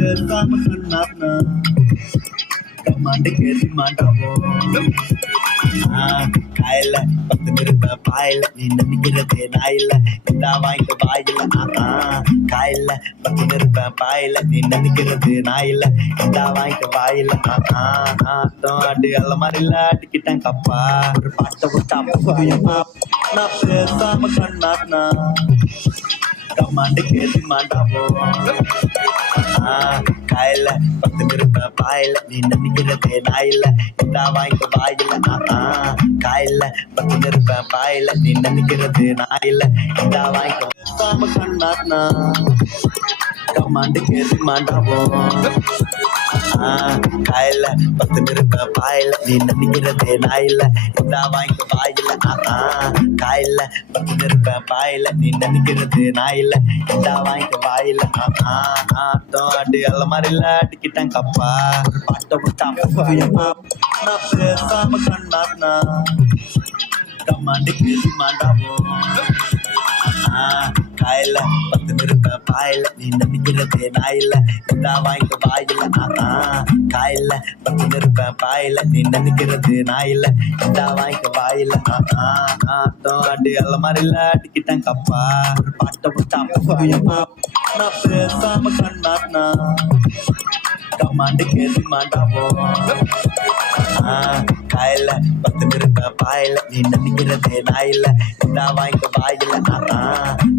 பேசாம கண்ணாத்னா கம்மாண்டு கேட்டு மாட்டாவோம். காயில 10 நிருப்ப பாயில நீ நினைக்கிறதே நாயில இந்த வாய்க்கு வாயில. காயில 10 நிருப்ப பாயில நீ நினைக்கிறது நாயில இந்த வாய்க்கு வாயில. ஆட்டம் ஆட்டு அல்ல மாதிரில ஆட்டிக்கிட்டேன் கப்பா ஒரு பாட்டை விட்டா நான் பேசாம கண்ணாத்னா கம்மாண்டு கேட்டு மாட்டாவோம். காயில 10 நிருப்ப பாயில நீ நினைக்கிறதே நாயில இந்த வாய்க்கு வாயில. காயில 10 நிருப்ப பாயில நீ நினைக்கிறது நாயில இந்த வாய்க்கு பேசாம கண்ணாத்னா கம்மாண்டு கேட்டு மாட்டாவோம். காயில 10 நிருப்ப பாயில நீ நினைக்கிறதே நாயில இந்த வாய்க்கு வாயில. காயில 10 நிருப்ப பாயில நீ நினைக்கிறது நாயில இந்த வாய்க்கு வாயில. ஆட்டம் ஆட்டு அல்ல மாதிரில ஆட்டிக்கிட்டேன் கப்பா ஒரு பாட்டை விட்டா நான் பேசாம கண்ணாத்னா கம்மாண்டு கேட்டு மாட்டாவோம். காயில 10 நிருப்ப பாயில நீ நினைக்கிறதே நாயில இந்த வாய்க்கு வாயில. காயில 10 நிருப்ப பாயில நீ நினைக்கிறது நாயில இந்த வாய்க்கு வாயில. ஆட்டம் ஆட்டு அல்ல மாதிரில ஆட்டிக்கிட்டேன் கப்பா ஒரு பாட்டை விட்டா நான் பேசாம கண்ணாத்னா கம்மாண்டு கேட்டு மாட்டாவோம். காயில 10 நிருப்ப பாயில நீ நினைக்கிறதே நாயில இந்த வாய்க்கு வாயில.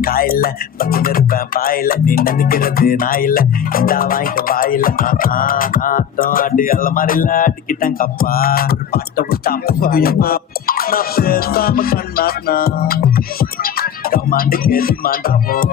காயில 10 நிருப்ப பாயில நீ நினைக்கிறது நாயில இந்த வாய்க்கு வாயில. ஆட்டம் ஆட்டு அல்ல மாதிரில ஆட்டிக்கிட்டேன் கப்பா ஒரு பாட்டை விட்டா நான் பேசாம கண்ணாத்னா கம்மாண்டு கேட்டு மாட்டாவோம்.